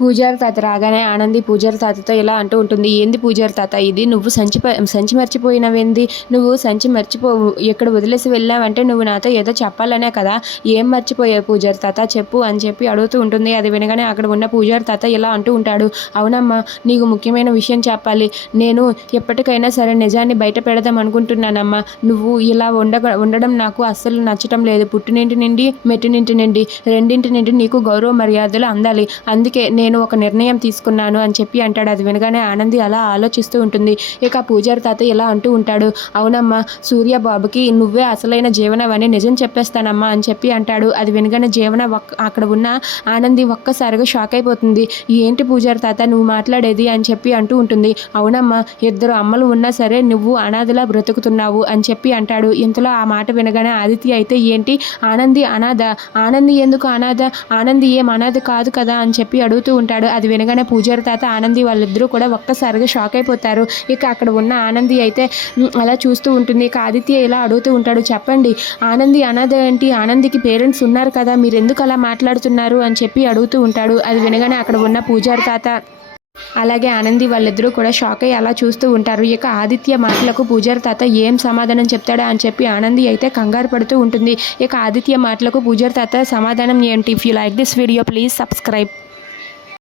పూజారి తాత రాగానే ఆనంది పూజారి తాతతో ఇలా అంటూ ఉంటుంది ఏంది పూజారి తాత ఇది? నువ్వు సంచి ప- సంచి మర్చిపోయినవేంది? నువ్వు సంచి మర్చిపో ఇక్కడ వదిలేసి వెళ్ళావంటే నువ్వు నాతో ఏదో చెప్పాలనే కదా? ఏం మర్చిపోయావు పూజారి తాత? చెప్పు అని చెప్పి అడుగుతూ ఉంటుంది. అది వినగానే అక్కడ ఉన్న పూజారి తాత ఇలా అంటూ ఉంటాడు అవునమ్మా నీకు ముఖ్యమైన విషయం చెప్పాలి. నేను ఎప్పటికైనా సరే నిజాన్ని బయట పెడదాం అనుకుంటున్నానమ్మా. నువ్వు ఇలా ఉండ ఉండడం నాకు అస్సలు నచ్చటం లేదు. పుట్టినింటి నుండి మెట్టినింటి నుండి రెండింటి నుండి నీకు గౌరవ మర్యాదలు అందాలి. అందుకే నేను నేను ఒక నిర్ణయం తీసుకున్నాను అని చెప్పి అంటాడు. అది వినగానే ఆనంది అలా ఆలోచిస్తూ ఉంటుంది. ఇక పూజారి తాత ఇలా అంటూ ఉంటాడు. అవునమ్మా సూర్య బాబుకి నువ్వే అసలైన జీవనం అని నిజం చెప్పేస్తానమ్మా అని చెప్పి అంటాడు. అది వినగానే జీవన ఒక్క అక్కడ ఉన్న ఆనంది ఒక్కసారిగా షాక్ అయిపోతుంది. ఏంటి పూజారి తాత నువ్వు మాట్లాడేది అని చెప్పి అంటూ ఉంటుంది. అవునమ్మా ఇద్దరు అమ్మలు ఉన్నా సరే నువ్వు అనాథలా బ్రతుకుతున్నావు అని చెప్పి అంటాడు. ఇంతలో ఆ మాట వినగానే ఆదిత్య అయితే ఏంటి? ఆనంది అనాథ. ఆనంది ఎందుకు అనాథ? ఆనంది ఏం అనాథ కాదు కదా అని చెప్పి అడుగుతూ ఉంటాడు. అది వినగానే పూజారి తాత ఆనంది వాళ్ళిద్దరూ కూడా ఒక్కసారిగా షాక్ అయిపోతారు. ఇక అక్కడ ఉన్న ఆనంది అయితే అలా చూస్తూ ఉంటుంది. ఇక ఆదిత్య ఇలా అడుగుతూ ఉంటాడు చెప్పండి ఆనంది అనాథ ఏంటి? ఆనందికి పేరెంట్స్ ఉన్నారు కదా మీరు ఎందుకు అలా మాట్లాడుతున్నారు? అని చెప్పి అడుగుతూ ఉంటాడు. అది వినగానే అక్కడ ఉన్న పూజారి తాత అలాగే ఆనంది వాళ్ళిద్దరూ కూడా షాక్ అయ్యి అలా చూస్తూ ఉంటారు. ఇక ఆదిత్య మాటలకు పూజారి తాత ఏం సమాధానం చెప్తాడా అని చెప్పి ఆనంది అయితే కంగారు పడుతూ ఉంటుంది. ఇక ఆదిత్య మాటలకు పూజారి తాత సమాధానం ఏంటి? If you like this video please subscribe